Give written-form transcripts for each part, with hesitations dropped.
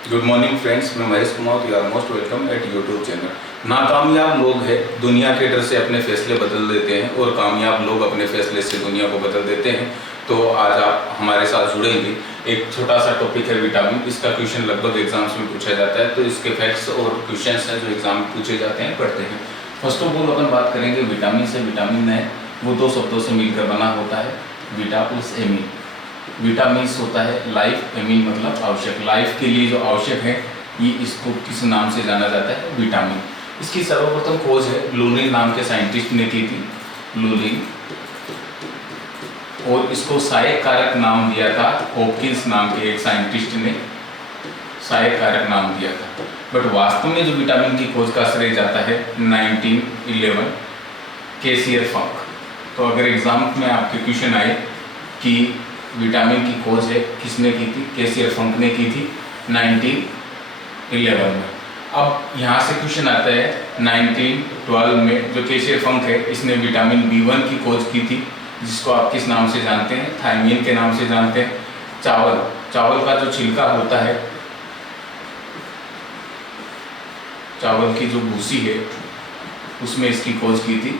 Good morning friends, मैं Mahesh Kumar. You are most welcome at YouTube channel. नाकामयाब लोग हैं दुनिया के डर से अपने फैसले बदल देते हैं और कामयाब लोग अपने फैसले से दुनिया को बदल देते हैं। तो आज आप हमारे साथ जुड़ेंगे। एक छोटा सा टॉपिक है विटामिन। इसका क्वेश्चन लगभग एग्जाम्स में पूछा जाता है, तो इसके फैक्ट्स और क्वेश्चंस हैं जो एग्जाम में पूछे जाते हैं, पढ़ते हैं। फर्स्ट ऑफ ऑल अपन बात करेंगे विटामिन से। विटामिन है वो दो शब्दों से मिलकर बना होता है, विटा प्लस एमिन। विटामिन्स होता है लाइफ, एमिन मतलब आवश्यक। लाइफ के लिए जो आवश्यक है, ये इसको किस नाम से जाना जाता है? विटामिन। इसकी सर्वप्रथम खोज है लुलिन नाम के साइंटिस्ट ने की थी, लुलिन। और इसको सहायक कारक नाम दिया था हॉपकिंस नाम के एक साइंटिस्ट ने सहायक कारक नाम दिया था। बट वास्तव में जो विटामिन की खोज का श्रेय जाता है 1911 कैसियर फंक। तो अगर एग्जाम में आपके क्वेश्चन आए कि विटामिन की खोज है किसने की थी, कैसियर फंक ने की थी 1911 में। अब यहाँ से क्वेश्चन आता है 1912 में जो कैसियर फंक है, इसने विटामिन B1 की खोज की थी, जिसको आप किस नाम से जानते हैं? थायमीन के नाम से जानते हैं। चावल का जो छिलका होता है, चावल की जो भूसी है, उसमें इसकी खोज की थी।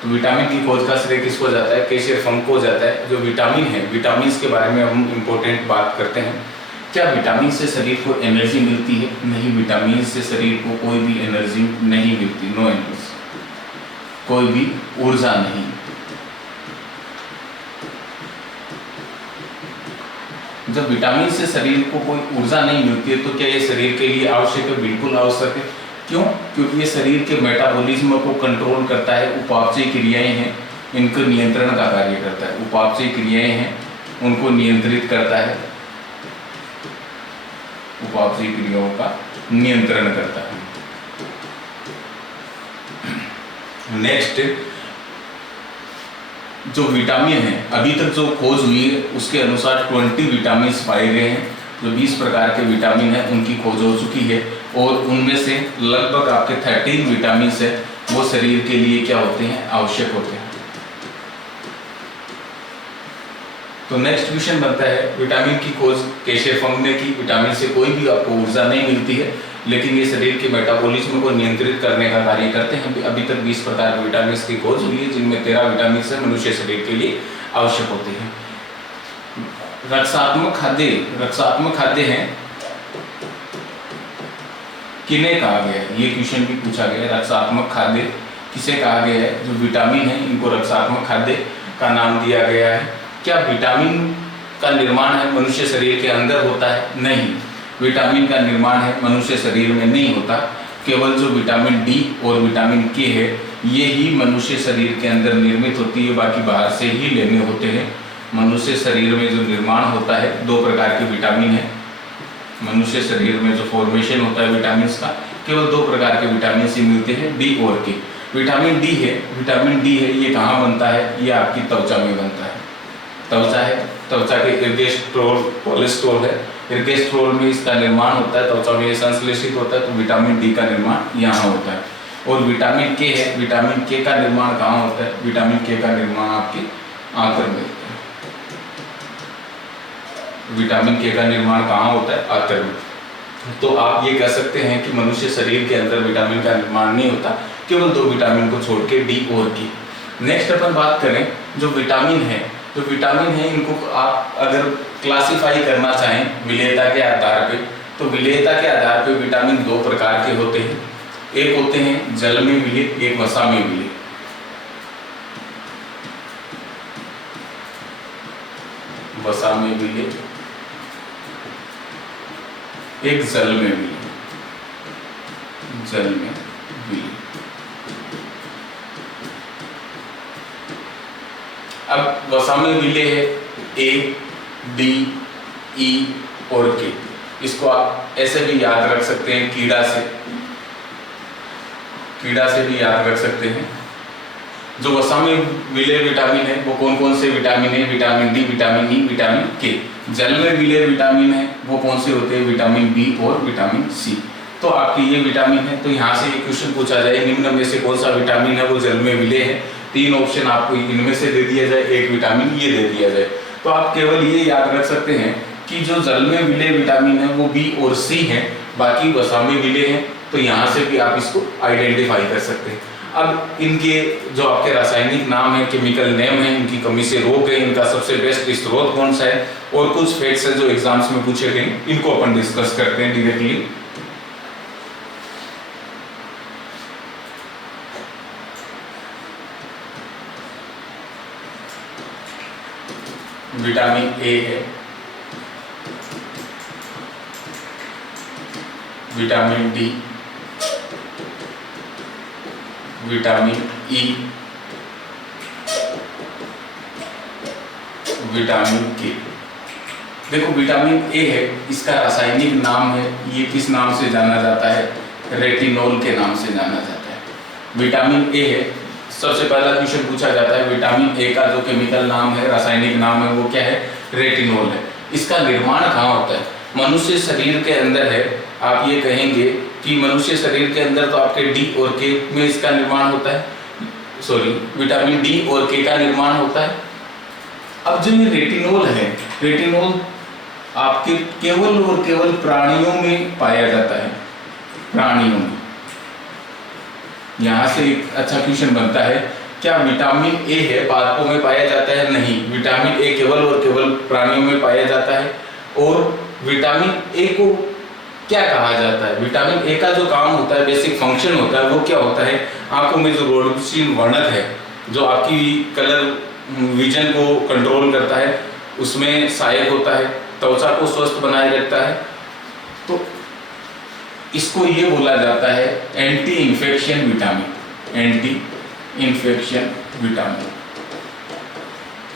तो विटामिन की खोज का श्रेय किसको जाता है? कैसियर फंक को जाता है। जो विटामिन है, विटामिन के बारे में हम इम्पोर्टेंट बात करते हैं। क्या विटामिन से शरीर को एनर्जी मिलती है? नहीं, विटामिन से शरीर को कोई भी एनर्जी नहीं मिलती। नो एनर्जी, कोई भी ऊर्जा नहीं। जब विटामिन से शरीर को कोई ऊर्जा नहीं मिलती है, तो क्या ये शरीर के लिए आवश्यक है? बिल्कुल आवश्यक है। क्यों? क्योंकि ये शरीर के मेटाबॉलिज्म को कंट्रोल करता है। उपापचय क्रियाएं हैं, इनको नियंत्रण का कार्य करता है। उपापचय क्रियाएं हैं, उनको नियंत्रित करता है, उपापचय क्रियाओं का नियंत्रण करता है। नेक्स्ट, जो विटामिन है, अभी तक जो खोज हुई है उसके अनुसार 20 विटामिन पाए गए हैं। जो 20 प्रकार के विटामिन हैं उनकी खोज हो चुकी है, और उनमें से लगभग आपके 13 विटामिन है वो शरीर के लिए क्या होते हैं? आवश्यक होते हैं। तो नेक्स्ट क्वेश्चन बनता है, विटामिन की खोज कैसियर फंक ने की। विटामिन से कोई भी आपको ऊर्जा नहीं मिलती है, लेकिन ये शरीर के मेटाबॉलिज्म को नियंत्रित करने का कार्य करते हैं। अभी तक 20 प्रकार के विटामिन की खोज हुई है, जिनमें 13 विटामिन से मनुष्य शरीर के लिए आवश्यक होते हैं। रक्षात्मक खाद्य हैं, किन्हें कहा गया है? ये क्वेश्चन भी पूछा गया है। रक्षात्मक खाद्य किसे कहा गया है? जो विटामिन है, इनको रक्षात्मक खाद्य का नाम दिया गया है। क्या विटामिन का निर्माण है मनुष्य शरीर के अंदर होता है? नहीं, विटामिन का निर्माण है मनुष्य शरीर में नहीं होता। केवल जो विटामिन डी और विटामिन के है, ये ही मनुष्य शरीर के अंदर निर्मित होती है, बाकी बाहर से ही लेने होते हैं। मनुष्य शरीर में जो निर्माण होता है, 2 प्रकार के विटामिन है। मनुष्य शरीर में जो फॉर्मेशन होता है विटामिन का, केवल 2 प्रकार के विटामिन ही मिलते हैं, डी और के। विटामिन डी है, ये कहाँ बनता है? ये आपकी त्वचा में बनता है। त्वचा है, त्वचा के इर्गेस्ट्रोल कोलेस्ट्रॉल है, इर्गेस्ट्रोल में इसका निर्माण होता है, त्वचा में संश्लेषित होता है। तो विटामिन डी का निर्माण यहाँ होता है। और विटामिन के है, विटामिन के का निर्माण कहाँ होता है? विटामिन के का निर्माण आपके आंत्र में होता है। विटामिन के का निर्माण कहाँ होता है? आंत्र में। तो आप ये कह सकते हैं कि मनुष्य शरीर के अंदर विटामिन का निर्माण नहीं होता, केवल 2 विटामिन को छोड़ के, डी और के। नेक्स्ट अपन बात करें, जो विटामिन है, इनको आप अगर क्लासिफाई करना चाहें विलेयता के आधार पे, तो विलेयता के आधार पे विटामिन 2 प्रकार के होते हैं। एक होते हैं जल में विले, एक वसा में विले। वसा में विले, एक जल में विले। अब वसा में विले है ए, डी, ई और के। इसको आप ऐसे भी याद रख सकते हैं, कीड़ा से भी याद रख सकते हैं। जो वसा में विले विटामिन है वो कौन कौन से विटामिन है? Vitamin D, vitamin E, vitamin के। जल में विले विटामिन है वो कौन से होते हैं? विटामिन बी और विटामिन सी। तो आपके ये विटामिन है। तो यहाँ से एक क्वेश्चन पूछा जाए, निम्न में से कौन सा विटामिन है वो जल में विले है? 3 ऑप्शन आपको इनमें से दे दिया जाए, एक विटामिन ये दे दिया जाए। तो आप केवल ये याद रख सकते हैं कि जो जल में विलेय विटामिन है वो बी और सी हैं, बाकी वसा में विलेय हैं, तो यहाँ से भी आप इसको आइडेंटिफाई कर सकते हैं। अब इनके जो आपके रासायनिक नाम है, केमिकल नेम है, इनकी कमी से रोग है, इनका सबसे बेस्ट स्रोत कौन सा है, और कुछ फैक्ट्स है जो एग्जाम्स में पूछे गए, इनको अपन डिस्कस करते हैं डायरेक्टली। विटामिन ए है, vitamin D, vitamin E, vitamin के। देखो विटामिन ए है, इसका रासायनिक नाम है, ये किस नाम से जाना जाता है, रेटिनोल के नाम से जाना जाता है। विटामिन ए है, सबसे पहला क्वेश्चन पूछा जाता है विटामिन ए का जो केमिकल नाम है, रासायनिक नाम है, वो क्या है, रेटिनोल है। इसका निर्माण कहाँ होता है, मनुष्य शरीर के अंदर है। आप ये कहेंगे कि मनुष्य शरीर के अंदर तो आपके डी और के में इसका निर्माण होता है, सॉरी विटामिन डी और के का निर्माण होता है। अब जो ये रेटिनोल है, रेटिनोल आपके केवल और केवल प्राणियों में पाया जाता है, प्राणियों में। यहाँ से एक अच्छा क्वेश्चन बनता है, क्या विटामिन ए है बालकों में पाया जाता है, नहीं, विटामिन ए केवल और केवल प्राणियों में पाया जाता है। और विटामिन ए को क्या कहा जाता है, विटामिन ए का जो काम होता है, बेसिक फंक्शन होता है, वो क्या होता है, आंखों में जो रोडोप्सिन वर्णक है, जो आपकी कलर विजन को कंट्रोल करता है, उसमें सहायक होता है, त्वचा को स्वस्थ बनाए रखता है। तो इसको ये बोला जाता है anti infection vitamin, anti infection vitamin.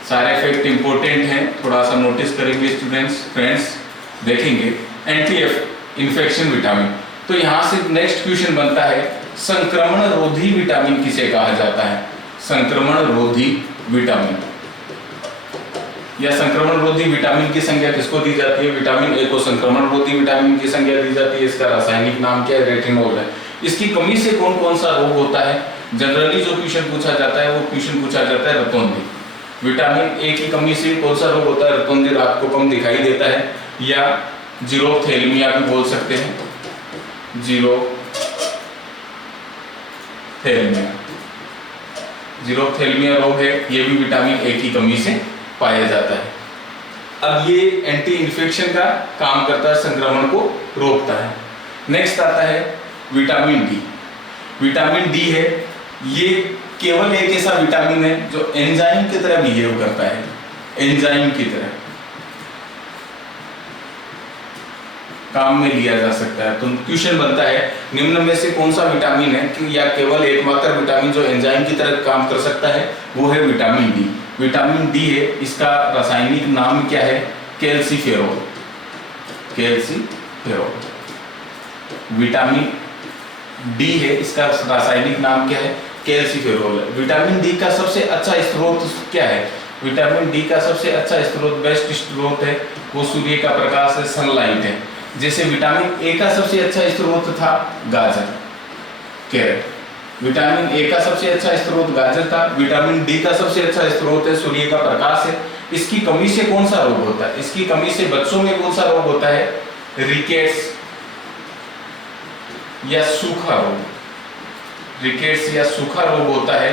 सारे फैक्ट इंपॉर्टेंट हैं, थोड़ा सा नोटिस करेंगे स्टूडेंट्स, फ्रेंड्स, देखेंगे एंटी इन्फेक्शन विटामिन। तो यहाँ से नेक्स्ट क्वेश्चन बनता है, संक्रमण रोधी विटामिन किसे कहा जाता है, संक्रमण रोधी विटामिन या संक्रमण रोधी विटामिन की संज्ञा किसको दी जाती है, विटामिन ए को संक्रमण रोधी विटामिन की संज्ञा दी जाती है। इसका रासायनिक नाम क्या है, रेटिनोल है। इसकी कमी से कौन कौन सा रोग होता है, जनरली जो क्वेश्चन पूछा जाता है वो क्वेश्चन पूछा जाता है रतौंधी। विटामिन ए की कमी से कौन सा रोग होता है, रतौंधी रात को कम दिखाई देता है, या जीरोथेल्मिया भी बोल सकते हैं, जीरोथेल्मिया रोग है, ये भी विटामिन ए की कमी से पाया जाता है। अब ये एंटी इन्फेक्शन का काम करता है, संक्रमण को रोकता है। नेक्स्ट आता है विटामिन डी। विटामिन डी है, ये केवल एक ऐसा विटामिन है जो एंजाइम की तरह बिहेव करता है, एंजाइम की तरह काम में लिया जा सकता है। तो क्वेश्चन बनता है, निम्न में से कौन सा विटामिन है कि या केवल एकमात्र विटामिन जो एंजाइम की तरह काम कर सकता है, वो है विटामिन डी। विटामिन डी है, इसका रासायनिक नाम क्या है, कैल्सीफेरोल, कैल्सीफेरोल। विटामिन डी है, इसका रासायनिक नाम क्या है, कैल्सीफेरोल है। विटामिन डी का सबसे अच्छा स्रोत क्या है, विटामिन डी का सबसे अच्छा स्रोत, बेस्ट स्रोत है वो सूर्य का प्रकाश है, सनलाइट है। जैसे विटामिन ए का सबसे अच्छा स्रोत था गाजर, कैरेट, विटामिन ए का सबसे अच्छा स्रोत गाजर था। विटामिन डी का सबसे अच्छा स्रोत है सूर्य का प्रकाश है। इसकी कमी से कौन सा रोग होता है, इसकी कमी से बच्चों में कौन सा रोग होता है, रिकेट्स या सूखा रोग, रिकेट्स या सूखा रोग होता है।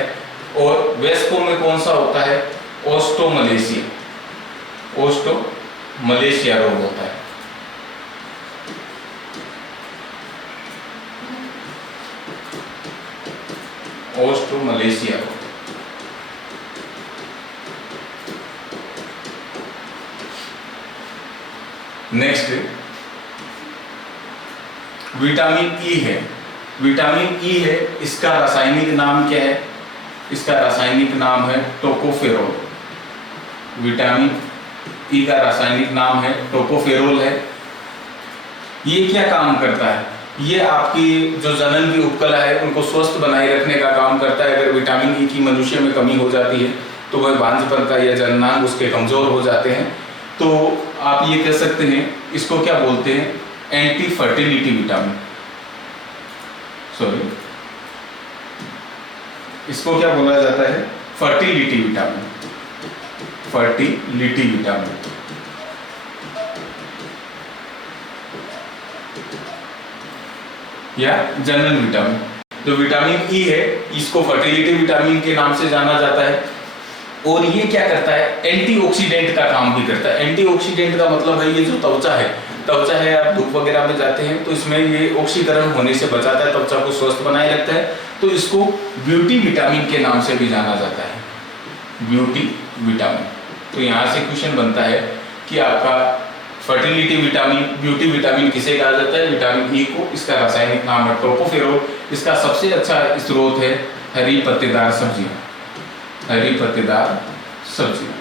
और वयस्कों में कौन सा होता है, ओस्टोमलेशिया, ओस्टोमलेशिया रोग होता है। ओस्टोमलेशिया रोग। नेक्स्ट विटामिन ई है, विटामिन ई है, इसका रासायनिक नाम क्या है, इसका रासायनिक नाम है टोकोफेरोल। विटामिन ई का रासायनिक नाम है टोकोफेरोल है। ये क्या काम करता है, ये आपकी जो जनन की उपकला है उनको स्वस्थ बनाए रखने का काम करता है। अगर विटामिन ई की मनुष्य में कमी हो जाती है तो वह बांझपन का या जननांग उसके कमजोर हो जाते हैं। तो आप ये कह सकते हैं, इसको क्या बोलते हैं, एंटी फर्टिलिटी विटामिन, सॉरी इसको क्या बोला जाता है, फर्टिलिटी विटामिन, फर्टिलिटी विटामिन। या जनरल विटामिन। जो विटामिन ई है इसको फर्टिलिटी विटामिन के नाम से जाना जाता है और ये क्या करता है, एंटीऑक्सीडेंट का काम भी करता है। एंटीऑक्सीडेंट का मतलब है ये जो त्वचा है आप धूप वगैरह में जाते हैं तो इसमें ये ऑक्सीकरण होने से बचाता है, त्वचा को स्वस्थ बनाए रखता है, तो इसको ब्यूटी विटामिन के नाम से भी जाना जाता है, ब्यूटी विटामिन। तो यहाँ से क्वेश्चन बनता है कि आपका फर्टिलिटी विटामिन, ब्यूटी विटामिन किसे कहा जाता है, विटामिन ई को। इसका रासायनिक नाम है टोकोफेरोल। इसका सबसे अच्छा स्रोत है हरी पत्तेदार सब्जियां, हरी पत्तेदार सब्जियां।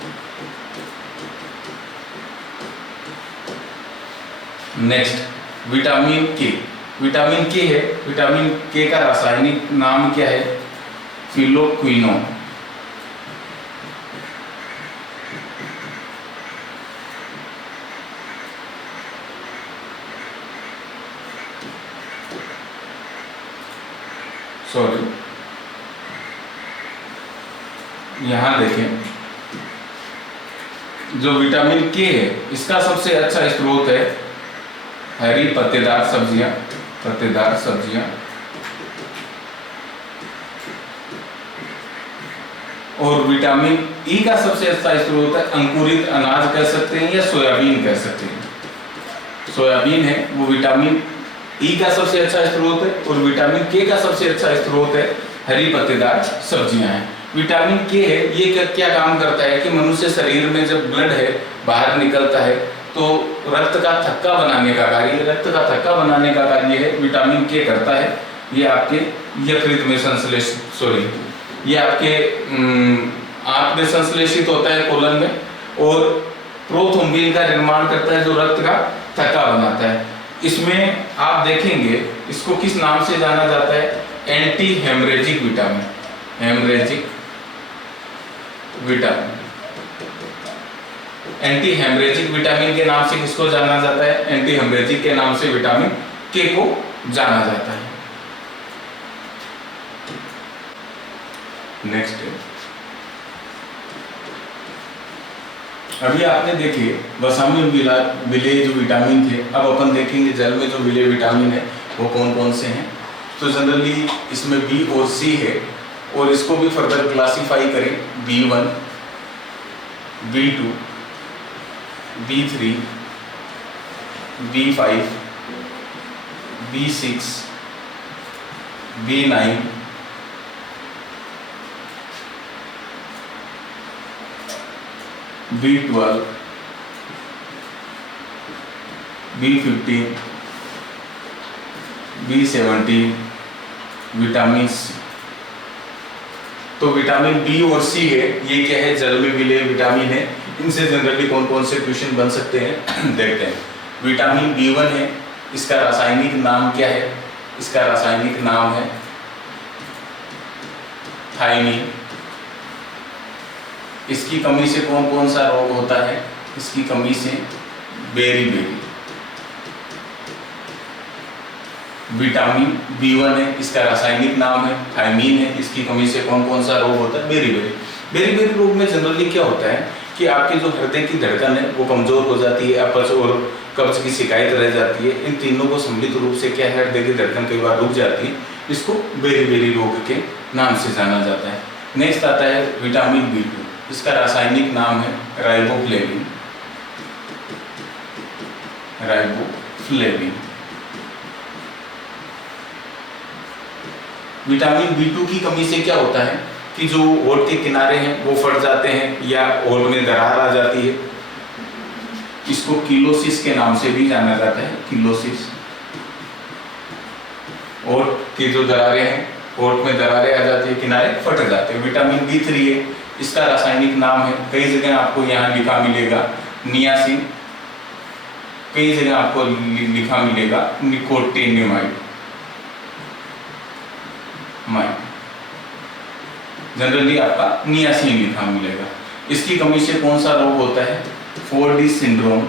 नेक्स्ट विटामिन के। विटामिन के है, विटामिन के का रासायनिक नाम क्या है, फिलोक्विनोन। सॉरी, यहां देखें, जो विटामिन के है इसका सबसे अच्छा स्रोत है हरी पत्तेदार सब्जियां, पत्तेदार सब्जियां। और विटामिन ई का सबसे अच्छा स्रोत है अंकुरित अनाज कह सकते हैं या सोयाबीन कह सकते हैं। सोयाबीन है वो विटामिन ई का सबसे अच्छा स्रोत है और विटामिन के का सबसे अच्छा स्रोत है हरी पत्तेदार सब्जियां हैं। विटामिन के है ये क्या काम करता है कि मनुष्य शरीर में जब ब्लड है बाहर निकलता है तो रक्त का थक्का बनाने का कार्य, रक्त का थक्का बनाने का कार्य है विटामिन के करता है। ये आपके यकृत में संश्लेषित, सॉरी, ये आपके आंत में संश्लेषित होता है कोलन में, और प्रोथ्रोम्बिन का निर्माण करता है जो रक्त का थक्का बनाता है। इसमें आप देखेंगे इसको किस नाम से जाना जाता है, anti haemorrhagic vitamin, haemorrhagic vitamin. Anti haemorrhagic vitamin के नाम से किसको जाना जाता है, एंटी हेमरेजिक के नाम से विटामिन के को जाना जाता है। नेक्स्ट, अभी आपने देखे वसा में मिले जो विटामिन थे, अब अपन देखेंगे जल में जो मिले विटामिन है वो कौन कौन से हैं। तो जनरली इसमें बी और सी है और इसको भी फर्दर क्लासिफाई करें, B1, B2, B3, B5, B6, B9, B12, B15, B17, vitamin C. तो विटामिन बी और सी है, ये क्या है, जल में मिले विटामिन है। इनसे जनरली कौन कौन से क्वेश्चन बन सकते हैं देखते हैं। विटामिन B1 है, इसका रासायनिक नाम क्या है, इसका रासायनिक नाम है थायमीन। इसकी कमी से कौन कौन सा रोग होता है, इसकी कमी से बेरी। विटामिन B1 है, इसका रासायनिक नाम है थायमीन है, इसकी कमी से कौन कौन सा रोग होता है, बेरी रोग में जनरली क्या होता है कि आपके जो हृदय की धड़कन है वो कमजोर हो जाती है, अपच और कब्ज की शिकायत रह जाती है। इन तीनों को सम्मिलित रूप से क्या है, हृदय की धड़कन कई बार रुक जाती है, इसको बेरी रोग के नाम से जाना जाता है। नेक्स्ट आता है विटामिन B2, इसका रासायनिक नाम है राइबोफ्लेविन, राइबोफ्लेविन। विटामिन B2 की कमी से क्या होता है कि जो होंठ के किनारे हैं वो फट जाते हैं या होंठ में दरार आ जाती है, इसको किलोसिस के नाम से भी जाना जाता है, किलोसिस। होंठ की जो दरारें हैं, होंठ में दरारें आ जाती है, किनारे फट जाते हैं। विटामिन B3 है, इसका रासायनिक नाम है, कई जगह आपको यहाँ लिखा मिलेगा नियासिन, कई जगह आपको लिखा मिलेगा निकोटिनिमाइड। जनरली आपका नियासिन लिखा मिलेगा। इसकी कमी से कौन सा रोग होता है, 4D सिंड्रोम।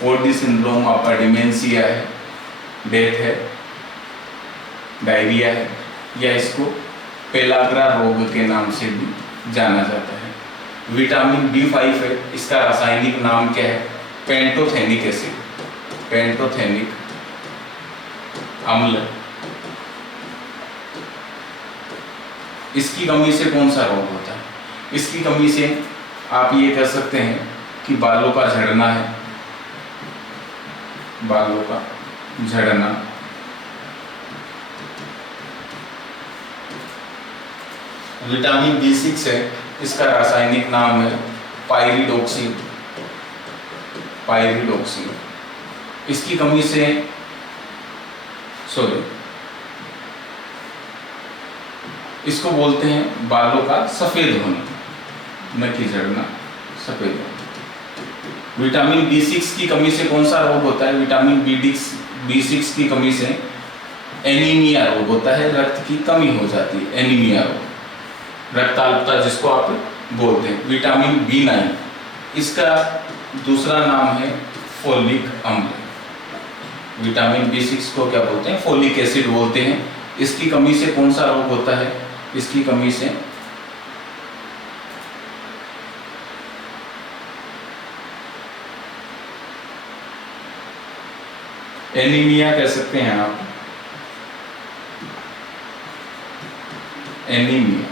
4D सिंड्रोम आपका डिमेंशिया है, डेथ है, डायरिया है, या इसको पेलाग्रा रोग के नाम से भी जाना जाता है। विटामिन B5 है, इसका रासायनिक नाम क्या है, पेंटोथेनिक एसिड, पेंटोथेनिक अम्ल, इसकी कमी से कौन सा रोग होता है? इसकी कमी से आप ये कह सकते हैं कि बालों का झड़ना है, बालों का झड़ना, विटामिन B6 है, इसका रासायनिक नाम है पाइरिडोक्सिन, पाइरिडोक्सिन। इसकी कमी से इसको बोलते हैं बालों का सफेद होना, न कि झड़ना, सफेद होना। विटामिन B6 की कमी से कौन सा रोग होता है? विटामिन B6 की कमी से एनीमिया रोग होता है, रक्त की कमी हो जाती है, एनीमिया रोग, रक्ताल्पता जिसको आप बोलते हैं। विटामिन B9, इसका दूसरा नाम है फोलिक अम्ल। विटामिन B6 को क्या बोलते हैं? फोलिक एसिड बोलते हैं। इसकी कमी से कौन सा रोग होता है? इसकी कमी से एनीमिया कह सकते हैं आप, एनीमिया।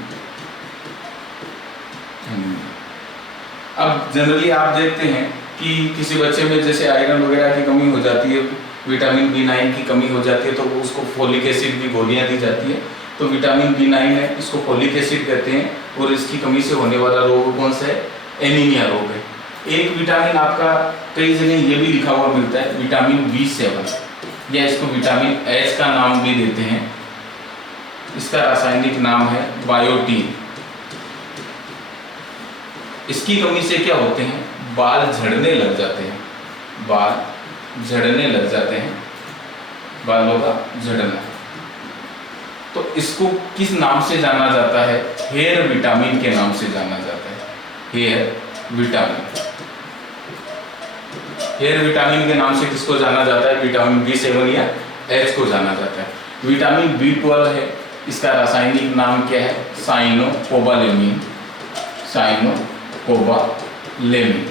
अब जनरली आप देखते हैं कि किसी बच्चे में जैसे आयरन वगैरह की कमी हो जाती है, विटामिन B9 की कमी हो जाती है, तो उसको फोलिक एसिड की गोलियां दी जाती है। तो विटामिन B9 है, इसको फोलिक एसिड कहते हैं, और इसकी कमी से होने वाला रोग कौन सा है? एनीमिया रोग है। एक विटामिन आपका कई जगह ये भी लिखा हुआ मिलता है, विटामिन B7, या इसको विटामिन H का नाम भी देते हैं। इसका रासायनिक नाम है बायोटीन। इसकी कमी से क्या होते हैं? बाल झड़ने लग जाते हैं, बाल झड़ने लग जाते हैं, बालों का झड़ना। तो इसको किस नाम से जाना जाता है? हेयर विटामिन के नाम से जाना जाता है, हेयर विटामिन। हेयर विटामिन के नाम से किसको जाना जाता है? विटामिन B7 या H को जाना जाता है। विटामिन B12 है, इसका रासायनिक नाम क्या है? साइनोकोबालेमिन, साइनोकोबालेमिन।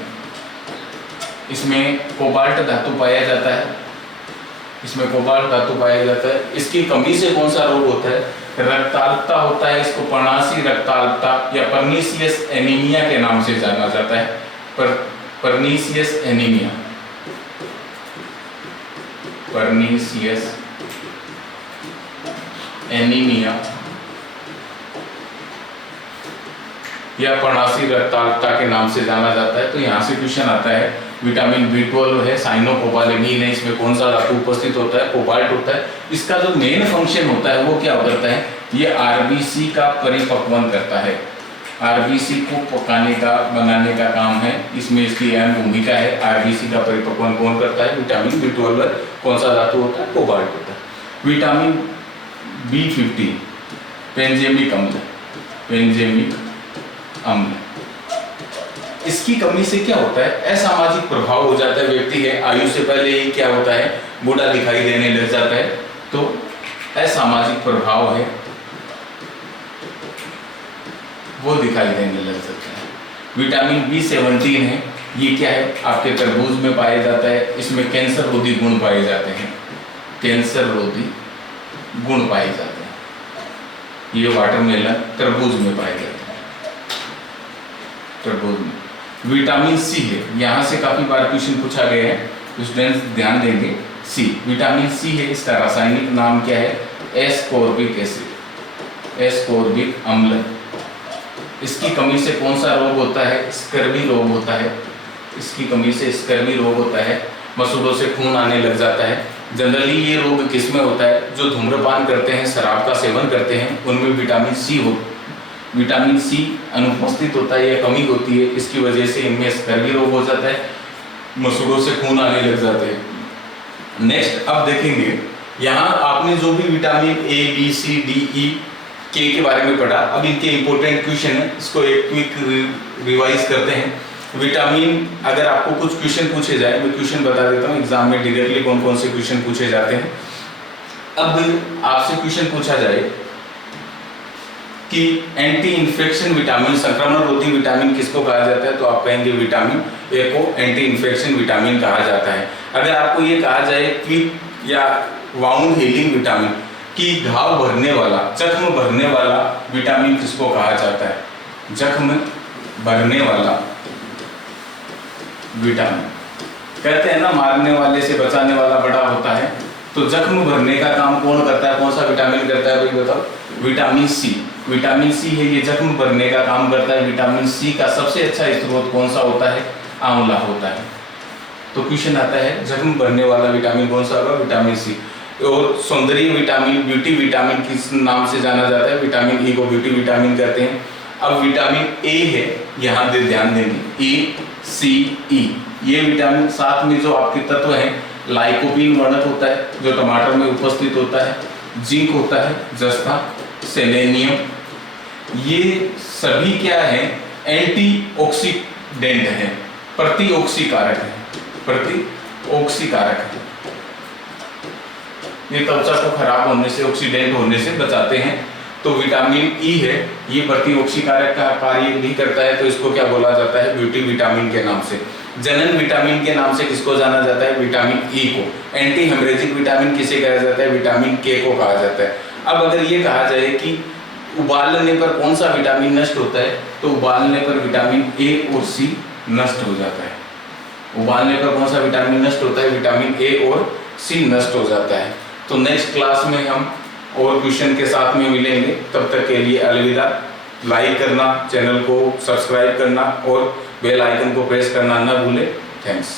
इसमें कोबाल्ट धातु पाया जाता है, इसमें कोबाल्ट धातु पाया जाता है। इसकी कमी से कौन सा रोग होता है? रक्ताल्पता होता है, इसको पर्णासी रक्ताल्पता या पर्नीशियस एनीमिया के नाम से जाना जाता है, पर्नीशियस एनीमिया, पर्नीशियस एनीमिया या पर्णासी रक्ताल्पता के नाम से जाना जाता है। तो यहाँ से क्वेश्चन आता है, विटामिन B12 है, साइनोकोबालेमिन है, इसमें कौन सा धातु उपस्थित होता है? कोबाल्ट होता है। इसका जो मेन फंक्शन होता है वो क्या करता है? ये आरबीसी का परिपक्वन करता है, आरबीसी को पकाने का, बनाने का काम है, इसमें इसकी अहम भूमिका है। आरबीसी का परिपक्वन कौन करता है? Vitamin B12। कौन सा धातु होता है? कोबाल्ट होता है। विटामिन B15 पेंजेमिक अम्ल, पेंजेमिक अम्ल। इसकी कमी से क्या होता है? असामाजिक प्रभाव हो जाता है, व्यक्ति है आयु से पहले ही क्या होता है? बूढ़ा दिखाई देने लग जाता है। तो असामाजिक प्रभाव है वो दिखाई देने लग सकता है। विटामिन B17 है, ये क्या है? आपके तरबूज में पाया जाता है, इसमें कैंसर रोधी गुण पाए जाते हैं, कैंसर रोधी गुण पाए जाते हैं। ये वाटरमेलन तरबूज में पाए जाते हैं, तरबूज में। विटामिन C है, यहाँ से काफी बार क्वेश्चन पूछा गया है, स्टूडेंट्स ध्यान देंगे। C, विटामिन C है, इसका रासायनिक नाम क्या है? एस्कोर्बिक एसिड, एस्कोर्बिक अम्ल। इसकी कमी से कौन सा रोग होता है? स्कर्वी रोग होता है। इसकी कमी से स्कर्वी रोग होता है, मसूड़ों से खून आने लग जाता है। जनरली ये रोग किसमें होता है? जो धूम्रपान करते हैं, शराब का सेवन करते हैं, उनमें विटामिन C अनुपस्थित होता है या कमी होती है। इसकी वजह से इनमें स्कर्वी रोग हो जाता है, मसूड़ों से खून आने लग जाते हैं। नेक्स्ट अब देखेंगे, यहाँ आपने जो भी vitamin A, B, C, D, E, K के बारे में पढ़ा, अब इनके इंपॉर्टेंट क्वेश्चन है, इसको एक क्विक रिवाइज करते हैं। विटामिन, अगर आपको कुछ क्वेश्चन पूछे जाए, मैं क्वेश्चन बता देता हूँ एग्जाम में डायरेक्टली कौन कौन से क्वेश्चन पूछे जाते हैं। अब आपसे क्वेश्चन पूछा जाए कि एंटी इन्फेक्शन विटामिन, संक्रमण रोधी विटामिन किसको कहा जाता है, तो आप कहेंगे विटामिन ए को एंटी इन्फेक्शन विटामिन कहा जाता है। अगर आपको ये कहा जाए क्विक या वाउंड हीलिंग विटामिन कि घाव भरने वाला, जख्म भरने वाला विटामिन किसको कहा जाता है, जख्म भरने वाला विटामिन। कहते हैं ना मारने वाले से बचाने वाला बड़ा होता है, तो जख्म भरने का काम कौन करता है, कौन सा विटामिन करता है भाई बताओ, विटामिन सी। विटामिन सी है, ये जख्म भरने का काम करता है। विटामिन सी का सबसे अच्छा स्रोत कौन सा होता है, आंवला होता है। तो क्वेश्चन आता है जख्म भरने वाला विटामिन कौन सा होगा, विटामिन सी। और सौंदर्य विटामिन, ब्यूटी विटामिन किस नाम से जाना जाता है, विटामिन ई को ब्यूटी विटामिन कहते हैं। अब विटामिन ए है, यहाँ पे ध्यान देंगे, ए सी ई, ये विटामिन, साथ में जो आपके तत्व हैं, लाइकोपीन वर्णक होता है जो टमाटर में उपस्थित होता है, जिंक होता है, जस्ता, सेलेनियम, ये सभी क्या है, एंटीऑक्सीडेंट है, प्रतिऑक्सीकारक है, प्रतिऑक्सीकारक है। ये त्वचा को खराब होने से, ऑक्सीडेंट होने से बचाते हैं। तो विटामिन ई है, ये प्रतिऑक्सीकारक का कार्य भी करता है, तो इसको क्या बोला जाता है, ब्यूटी विटामिन के नाम से। जनन विटामिन के नाम से किसको जाना जाता है, विटामिन ई को। एंटी हेमरेजिक विटामिन किसे कहा जाता है, विटामिन के को कहा जाता है। अब अगर ये कहा जाए कि उबालने पर कौन सा विटामिन नष्ट होता है, तो उबालने पर विटामिन ए और सी नष्ट हो जाता है। उबालने पर कौन सा विटामिन नष्ट होता है, विटामिन ए और सी नष्ट हो जाता है। तो नेक्स्ट क्लास में हम और क्वेश्चन के साथ में मिलेंगे, तब तक के लिए अलविदा। लाइक करना, चैनल को सब्सक्राइब करना और बेल आइकन को प्रेस करना न भूलें। थैंक्स।